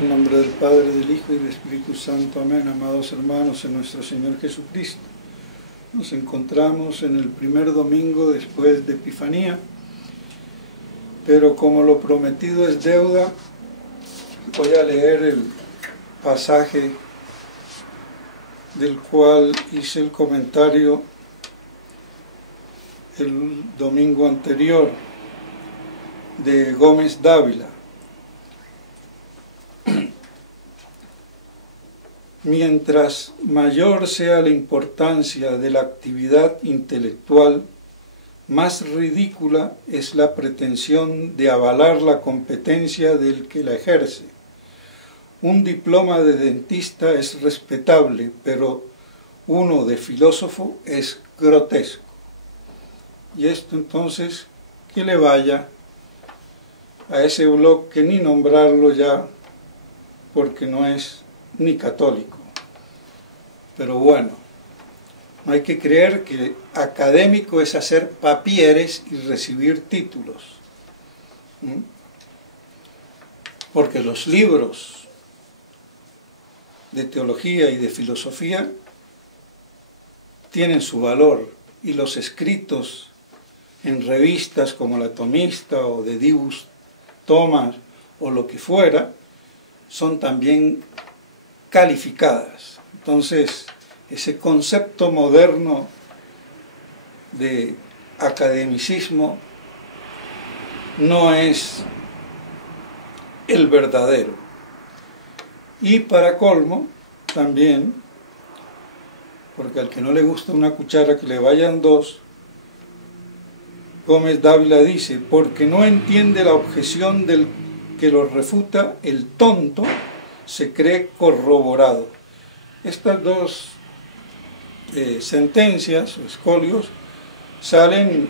En nombre del Padre, del Hijo y del Espíritu Santo. Amén. Amados hermanos en nuestro Señor Jesucristo, nos encontramos en el primer domingo después de Epifanía, pero como lo prometido es deuda, voy a leer el pasaje del cual hice el comentario el domingo anterior, de Gómez Dávila. Mientras mayor sea la importancia de la actividad intelectual, más ridícula es la pretensión de avalar la competencia del que la ejerce. Un diploma de dentista es respetable, pero uno de filósofo es grotesco. Y esto entonces, que le vaya a ese blog, que ni nombrarlo ya, porque no es ni católico. Pero bueno, no hay que creer que académico es hacer papieres y recibir títulos. Porque los libros de teología y de filosofía tienen su valor, y los escritos en revistas como La Tomista o de Dibus Thomas o lo que fuera, son también calificadas. Entonces, ese concepto moderno de academicismo no es el verdadero. Y para colmo, también, porque al que no le gusta una cuchara que le vayan dos, Gómez Dávila dice: porque no entiende la objeción del que lo refuta, el tonto se cree corroborado. Estas dos sentencias o escolios salen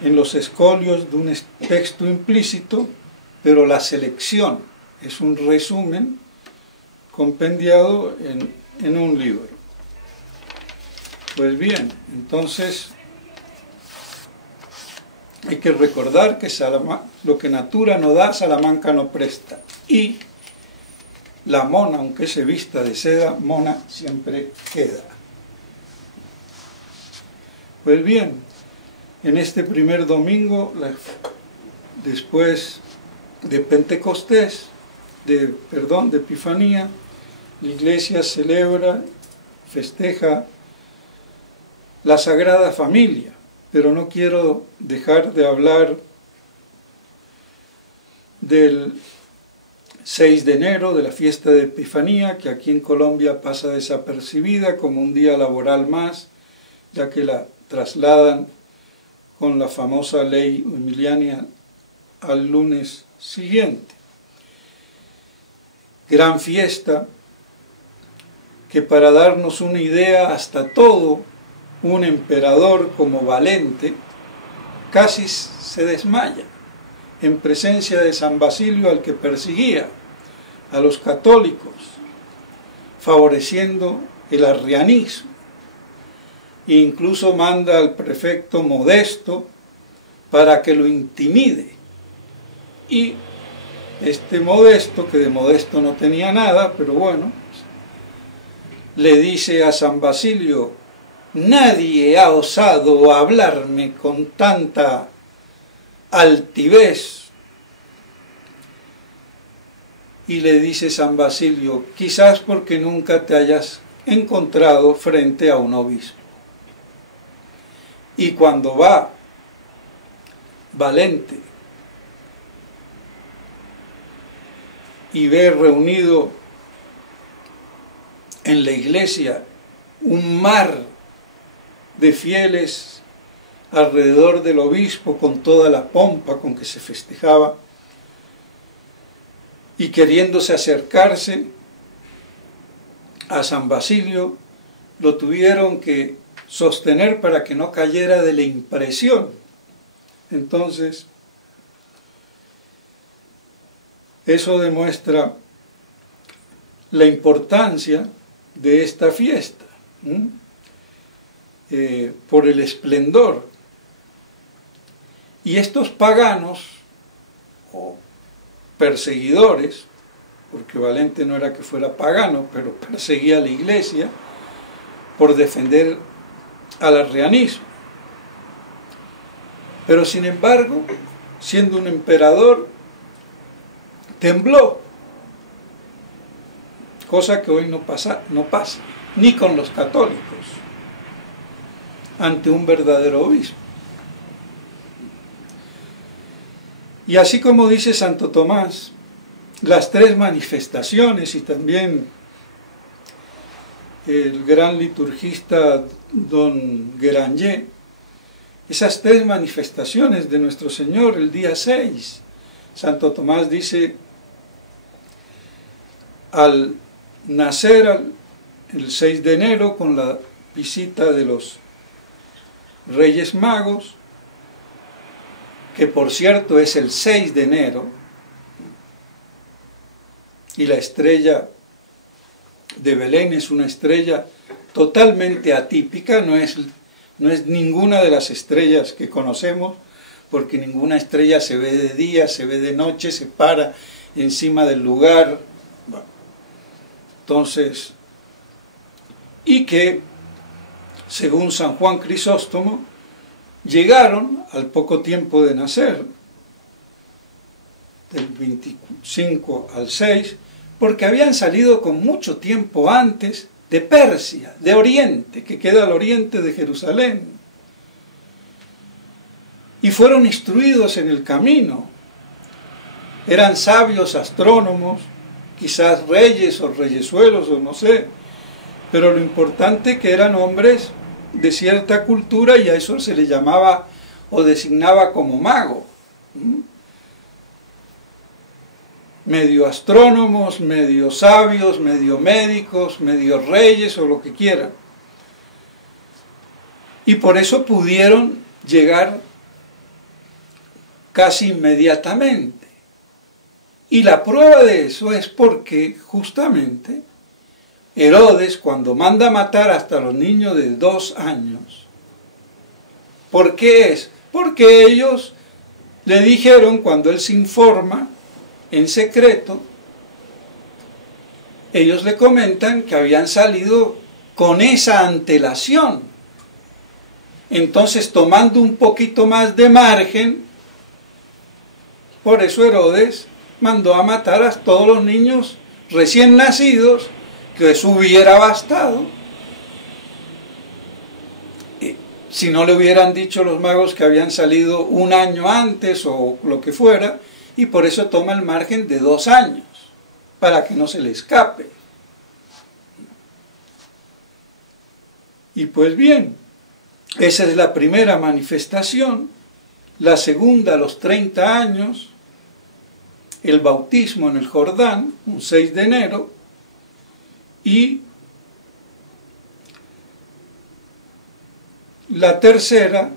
en los escolios de un texto implícito, pero la selección es un resumen compendiado en un libro. Pues bien, entonces hay que recordar que lo que natura no da, Salamanca no presta. Y la mona, aunque se vista de seda, mona siempre queda. Pues bien, en este primer domingo, después de Pentecostés, de Epifanía, la Iglesia celebra, festeja la Sagrada Familia, pero no quiero dejar de hablar del 6 de enero, de la fiesta de Epifanía, que aquí en Colombia pasa desapercibida como un día laboral más, ya que la trasladan con la famosa ley Emiliana al lunes siguiente. Gran fiesta que, para darnos una idea, hasta todo un emperador como Valente casi se desmaya en presencia de San Basilio, al que perseguía a los católicos, favoreciendo el arrianismo. E incluso manda al prefecto Modesto para que lo intimide. Y este Modesto, que de modesto no tenía nada, pero bueno, le dice a San Basilio: nadie ha osado hablarme con tanta altivez. Y le dice San Basilio: quizás porque nunca te hayas encontrado frente a un obispo. Y cuando va Valente y ve reunido en la iglesia un mar de fieles alrededor del obispo, con toda la pompa con que se festejaba, y queriéndose acercarse a San Basilio, lo tuvieron que sostener para que no cayera de la impresión. Entonces, eso demuestra la importancia de esta fiesta, por el esplendor. Y estos paganos o perseguidores porque Valente no era que fuera pagano, pero perseguía a la iglesia por defender al arrianismo. Pero sin embargo, siendo un emperador, tembló, cosa que hoy no pasa, ni con los católicos, ante un verdadero obispo. Y así como dice Santo Tomás, las tres manifestaciones, y también el gran liturgista don Guéranger, esas tres manifestaciones de nuestro Señor el día 6, Santo Tomás dice, al nacer el 6 de enero con la visita de los Reyes Magos, que por cierto es el 6 de enero, y la estrella de Belén es una estrella totalmente atípica, no es ninguna de las estrellas que conocemos, porque ninguna estrella se ve de día, se ve de noche, se para encima del lugar. Bueno, entonces, y que, según San Juan Crisóstomo, llegaron al poco tiempo de nacer, del 25 al 6, porque habían salido con mucho tiempo antes de Persia, de Oriente, que queda al oriente de Jerusalén, y fueron instruidos en el camino. Eran sabios astrónomos, quizás reyes o reyesuelos o no sé, pero lo importante que eran hombres de cierta cultura, y a eso se le llamaba o designaba como mago. Medio astrónomos, medio sabios, medio médicos, medio reyes o lo que quieran. Y por eso pudieron llegar casi inmediatamente. Y la prueba de eso es porque justamente Herodes, cuando manda matar hasta los niños de 2 años, ¿por qué es? Porque ellos le dijeron, cuando él se informa en secreto, ellos le comentan que habían salido con esa antelación. Entonces, tomando un poquito más de margen, por eso Herodes mandó a matar a todos los niños recién nacidos, que eso hubiera bastado. Si no le hubieran dicho los magos que habían salido 1 año antes o lo que fuera, y por eso toma el margen de 2 años, para que no se le escape. Y pues bien, esa es la primera manifestación. La segunda, a los 30 años, el bautismo en el Jordán, un 6 de enero, y la tercera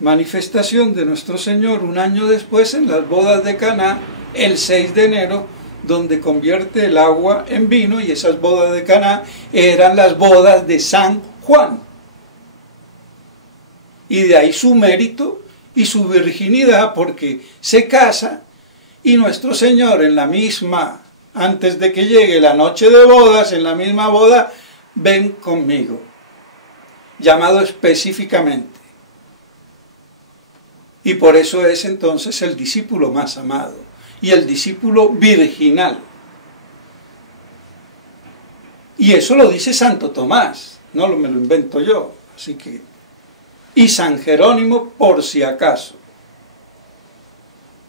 manifestación de nuestro Señor 1 año después en las bodas de Caná, el 6 de enero, donde convierte el agua en vino, y esas bodas de Caná eran las bodas de San Juan. Y de ahí su mérito y su virginidad, porque se casa y nuestro Señor en la misma, antes de que llegue la noche de bodas, en la misma boda, ven conmigo, llamado específicamente. Y por eso es entonces el discípulo más amado y el discípulo virginal. Y eso lo dice Santo Tomás, no me lo invento yo, así que... y San Jerónimo por si acaso.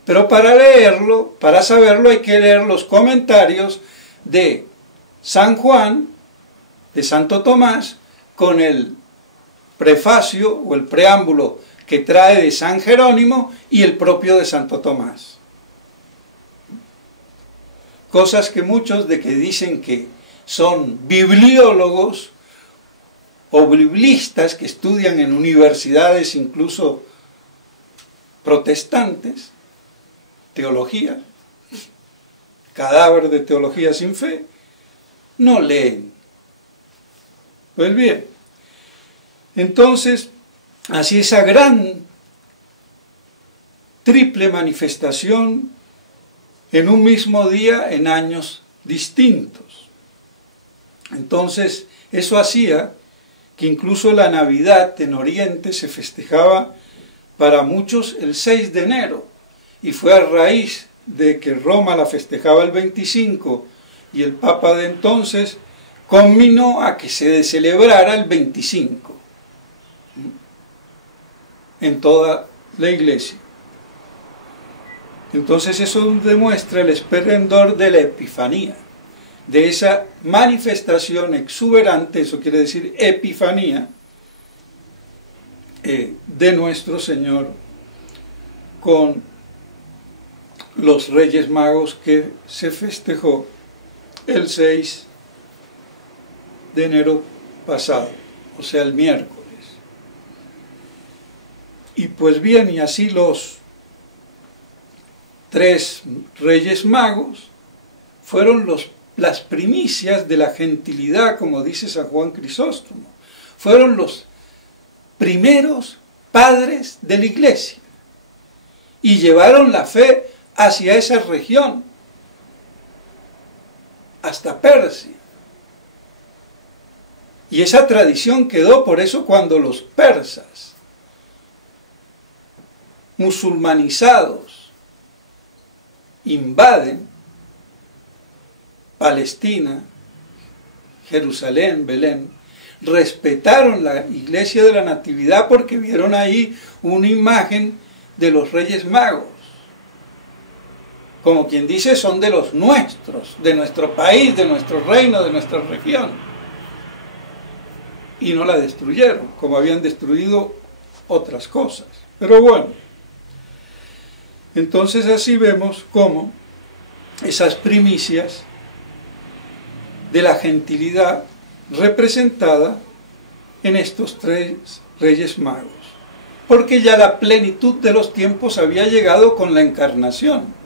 Pero para leerlo, para saberlo, hay que leer los comentarios de San Juan, de Santo Tomás, con el prefacio o el preámbulo que trae de San Jerónimo y el propio de Santo Tomás. Cosas que muchos de que dicen que son bibliólogos o biblistas que estudian en universidades incluso protestantes, teología, cadáver de teología sin fe, no leen. Pues bien, entonces, así esa gran triple manifestación en un mismo día, en años distintos. Entonces, eso hacía que incluso la Navidad en Oriente se festejaba para muchos el 6 de enero, y fue a raíz de que Roma la festejaba el 25 y el Papa de entonces conminó a que se celebrara el 25 en toda la iglesia. Entonces eso demuestra el esplendor de la Epifanía, de esa manifestación exuberante, eso quiere decir epifanía, de nuestro Señor con los Reyes Magos que se festejó el 6 de enero pasado, o sea, el miércoles. Y pues bien, y así los 3 Reyes Magos fueron las primicias de la gentilidad, como dice San Juan Crisóstomo. Fueron los primeros padres de la Iglesia y llevaron la fe hacia esa región, hasta Persia. Y esa tradición quedó, por eso cuando los persas, musulmanizados, invaden Palestina, Jerusalén, Belén, respetaron la iglesia de la Natividad porque vieron ahí una imagen de los Reyes Magos. Como quien dice, son de los nuestros, de nuestro país, de nuestro reino, de nuestra región. Y no la destruyeron, como habían destruido otras cosas. Pero bueno, entonces así vemos cómo esas primicias de la gentilidad representada en estos 3 Reyes Magos, porque ya la plenitud de los tiempos había llegado con la encarnación,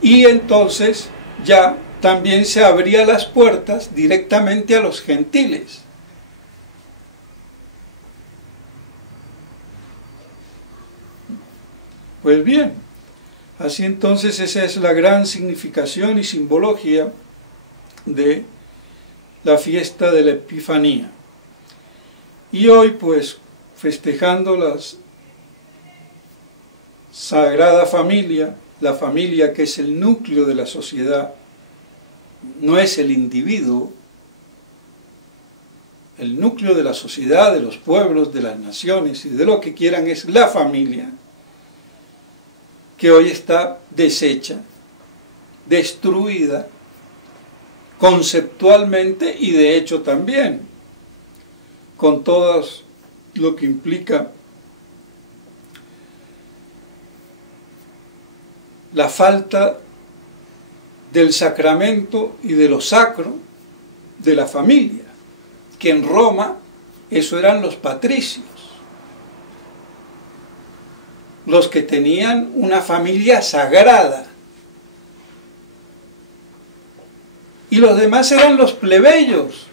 y entonces ya también se abrían las puertas directamente a los gentiles. Pues bien, así entonces esa es la gran significación y simbología de la fiesta de la Epifanía. Y hoy pues festejando la Sagrada Familia, la familia que es el núcleo de la sociedad, no es el individuo, el núcleo de la sociedad, de los pueblos, de las naciones y de lo que quieran es la familia, que hoy está deshecha, destruida, conceptualmente y de hecho también, con todo lo que implica la falta del sacramento y de lo sacro de la familia, que en Roma eso eran los patricios, los que tenían una familia sagrada, y los demás eran los plebeyos,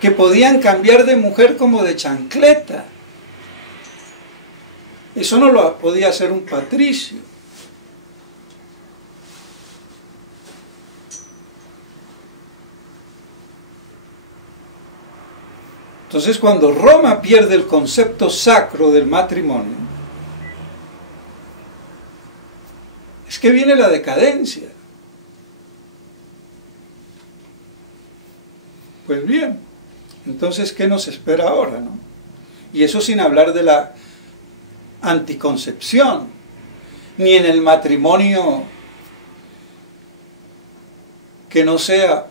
que podían cambiar de mujer como de chancleta. Eso no lo podía hacer un patricio. Entonces, cuando Roma pierde el concepto sacro del matrimonio, es que viene la decadencia. Pues bien, entonces, ¿qué nos espera ahora, no? Y eso sin hablar de la anticoncepción, ni en el matrimonio que no sea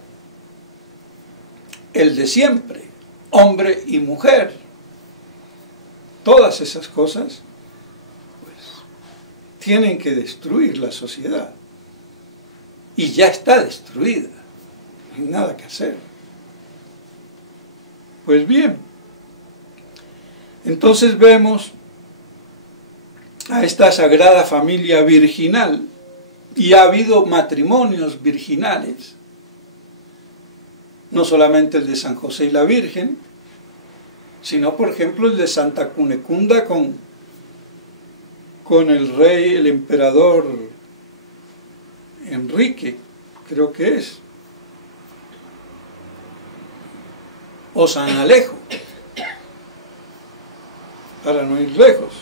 el de siempre, hombre y mujer. Todas esas cosas, pues, tienen que destruir la sociedad. Y ya está destruida, no hay nada que hacer. Pues bien, entonces vemos a esta Sagrada Familia virginal, y ha habido matrimonios virginales, no solamente el de San José y la Virgen, sino por ejemplo el de Santa Cunecunda con el rey, el emperador Enrique creo que es, o San Alejo, para no ir lejos,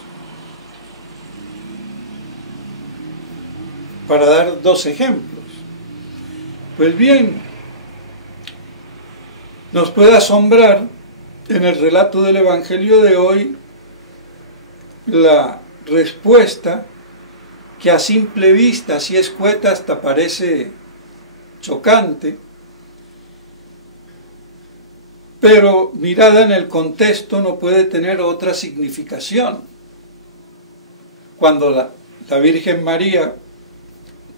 para dar dos ejemplos. Pues bien, nos puede asombrar en el relato del Evangelio de hoy la respuesta que a simple vista, así escueta, hasta parece chocante, pero mirada en el contexto no puede tener otra significación. Cuando la Virgen María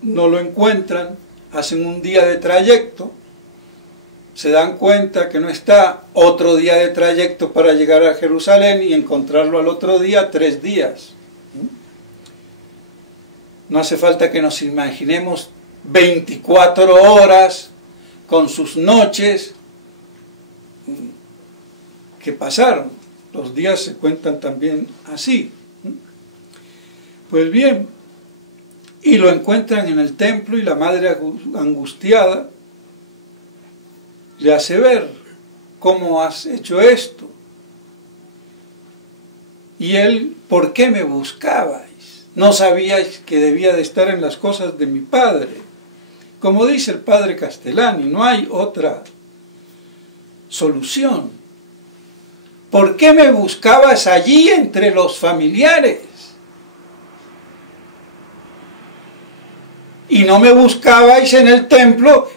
no lo encuentran, hacen un día de trayecto, se dan cuenta que no está, otro día de trayecto para llegar a Jerusalén y encontrarlo al otro día, 3 días. No hace falta que nos imaginemos 24 horas con sus noches que pasaron. Los días se cuentan también así. Pues bien, y lo encuentran en el templo y la madre angustiada le hace ver: ¿cómo has hecho esto? Y él: ¿por qué me buscabais? ¿No sabíais que debía de estar en las cosas de mi padre? Como dice el padre Castellani, no hay otra solución. ¿Por qué me buscabas allí entre los familiares? Y no me buscabais en el templo,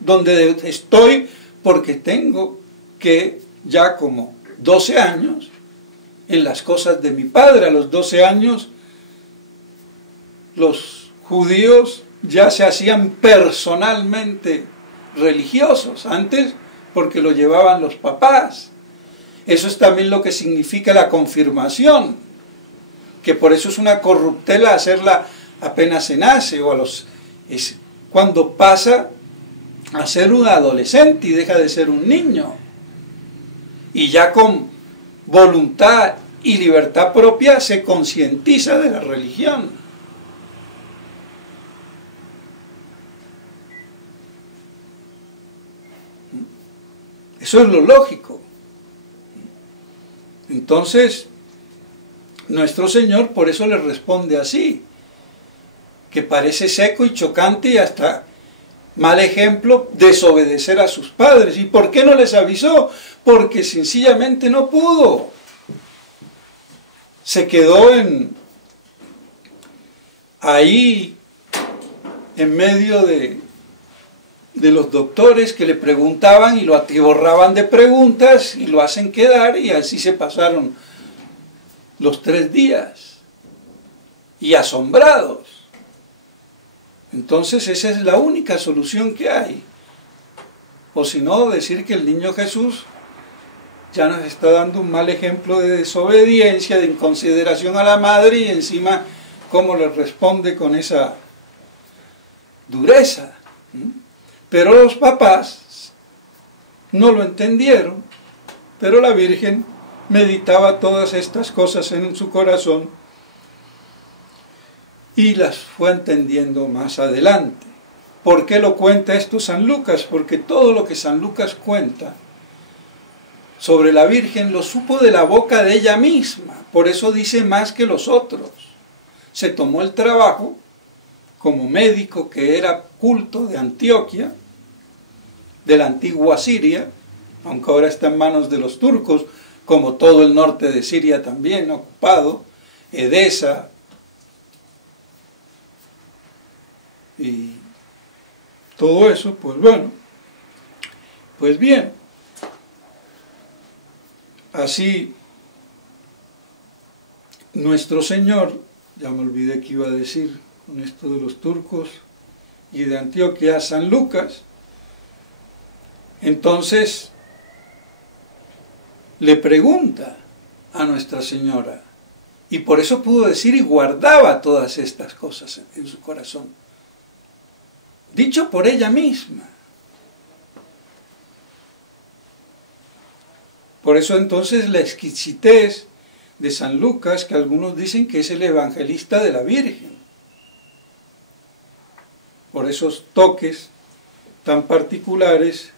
donde estoy, porque tengo que, ya como 12 años, en las cosas de mi padre. A los 12 años, los judíos ya se hacían personalmente religiosos. Antes, porque lo llevaban los papás. Eso es también lo que significa la confirmación, que por eso es una corruptela hacerla apenas se nace, o es cuando pasa a ser un adolescente y deja de ser un niño, y ya con voluntad y libertad propia se concientiza de la religión. Eso es lo lógico. Entonces, nuestro Señor por eso le responde así, que parece seco y chocante y hasta mal ejemplo desobedecer a sus padres. ¿Y por qué no les avisó? Porque sencillamente no pudo. Se quedó ahí en medio de los doctores que le preguntaban y lo atiborraban de preguntas y lo hacen quedar, y así se pasaron los 3 días y asombrados. Entonces esa es la única solución que hay. O si no, decir que el niño Jesús ya nos está dando un mal ejemplo de desobediencia, de inconsideración a la madre, y encima cómo le responde con esa dureza. Pero los papás no lo entendieron, pero la Virgen meditaba todas estas cosas en su corazón y las fue entendiendo más adelante. ¿Por qué lo cuenta esto San Lucas? Porque todo lo que San Lucas cuenta sobre la Virgen lo supo de la boca de ella misma. Por eso dice más que los otros. Se tomó el trabajo, como médico que era culto de Antioquia, de la antigua Siria, aunque ahora está en manos de los turcos, como todo el norte de Siria también ocupado, Edesa, y todo eso. Pues bueno, pues bien, así nuestro Señor, ya me olvidé que iba a decir con esto de los turcos y de Antioquia, San Lucas, entonces le pregunta a Nuestra Señora, y por eso pudo decir y guardaba todas estas cosas en su corazón, dicho por ella misma. Por eso entonces la exquisitez de San Lucas, que algunos dicen que es el evangelista de la Virgen, por esos toques tan particulares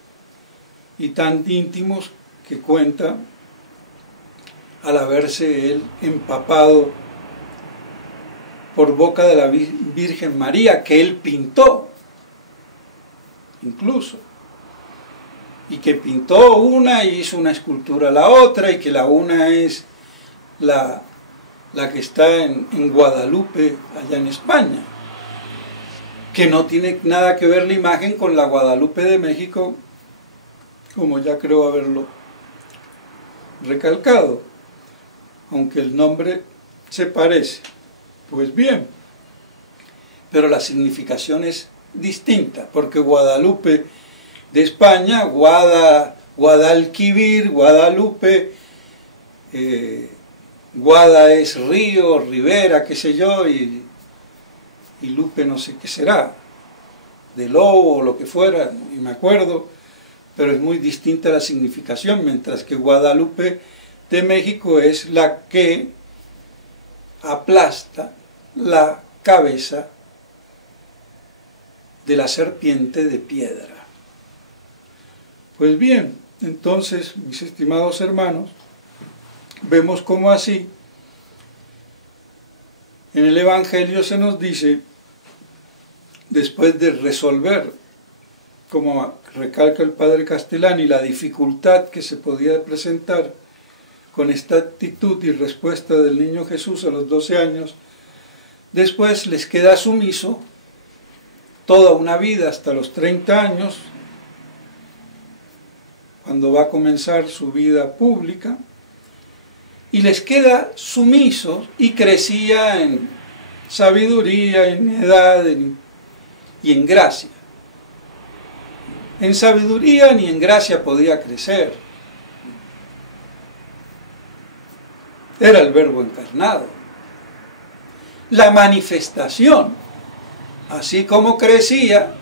y tan íntimos que cuenta al haberse él empapado por boca de la Virgen María, que él pintó, incluso, y que pintó una y hizo una escultura a la otra, y que la una es la que está en Guadalupe, allá en España, que no tiene nada que ver la imagen con la Guadalupe de México, como ya creo haberlo recalcado, aunque el nombre se parece. Pues bien, pero la significación es distinta, porque Guadalupe de España, Guadalquivir, Guadalupe, Guada es río, ribera, qué sé yo, y Lupe no sé qué será, de lobo o lo que fuera, y me acuerdo, pero es muy distinta la significación, mientras que Guadalupe de México es la que aplasta la cabeza de la serpiente de piedra. Pues bien, entonces, mis estimados hermanos, vemos cómo así en el Evangelio se nos dice, después de resolver, como recalca el padre Castellani, la dificultad que se podía presentar con esta actitud y respuesta del niño Jesús a los 12 años, después les queda sumiso toda una vida hasta los 30 años, cuando va a comenzar su vida pública, y les queda sumiso y crecía en sabiduría, en edad y en gracia. En sabiduría ni en gracia podía crecer. Era el Verbo encarnado. La manifestación, así como crecía,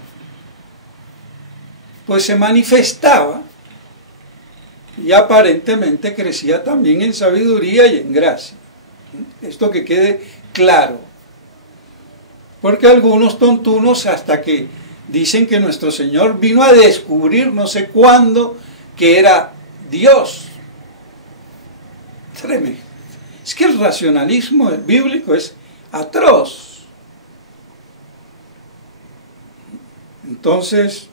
pues se manifestaba y aparentemente crecía también en sabiduría y en gracia. Esto que quede claro. Porque algunos tontunos hasta que dicen que nuestro Señor vino a descubrir no sé cuándo que era Dios. Tremendo. Es que el racionalismo bíblico es atroz. Entonces,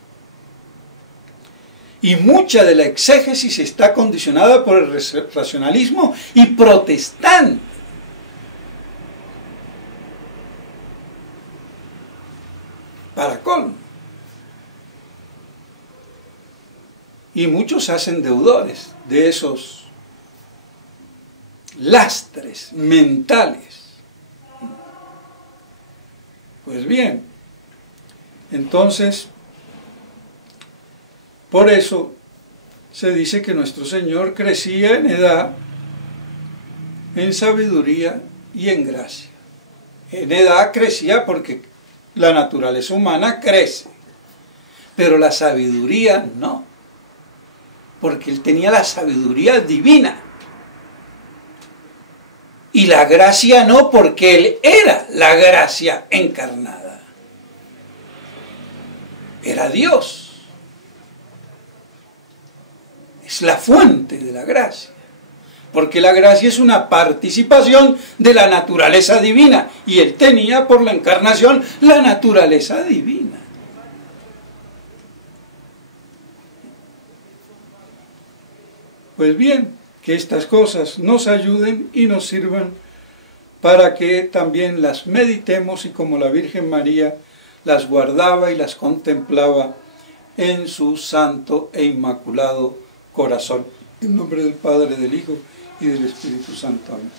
y mucha de la exégesis está condicionada por el racionalismo y protestante. Para colmo. Y muchos hacen deudores de esos lastres mentales. Pues bien, entonces, por eso se dice que nuestro Señor crecía en edad, en sabiduría y en gracia. En edad crecía porque la naturaleza humana crece, pero la sabiduría no, porque Él tenía la sabiduría divina. Y la gracia no, porque Él era la gracia encarnada. Era Dios. Es la fuente de la gracia. Porque la gracia es una participación de la naturaleza divina. Y Él tenía por la encarnación la naturaleza divina. Pues bien, que estas cosas nos ayuden y nos sirvan para que también las meditemos y como la Virgen María las guardaba y las contemplaba en su santo e inmaculado corazón. En nombre del Padre, del Hijo y del Espíritu Santo. Amén.